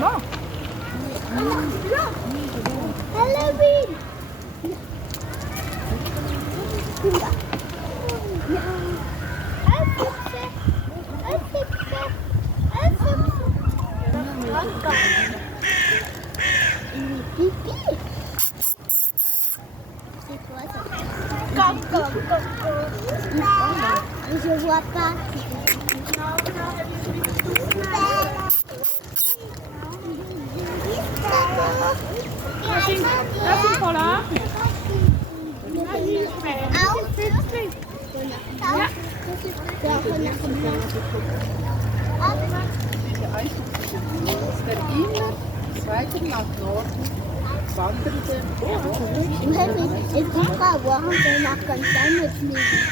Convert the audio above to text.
Bon. Halloween. Pipi. C'est quoi ça? Je vois pas. Lass ihn voller. Der immer weiter nach Norden wandernde. Est-ce qu'on peut avoir un peu comme ça, notre maison?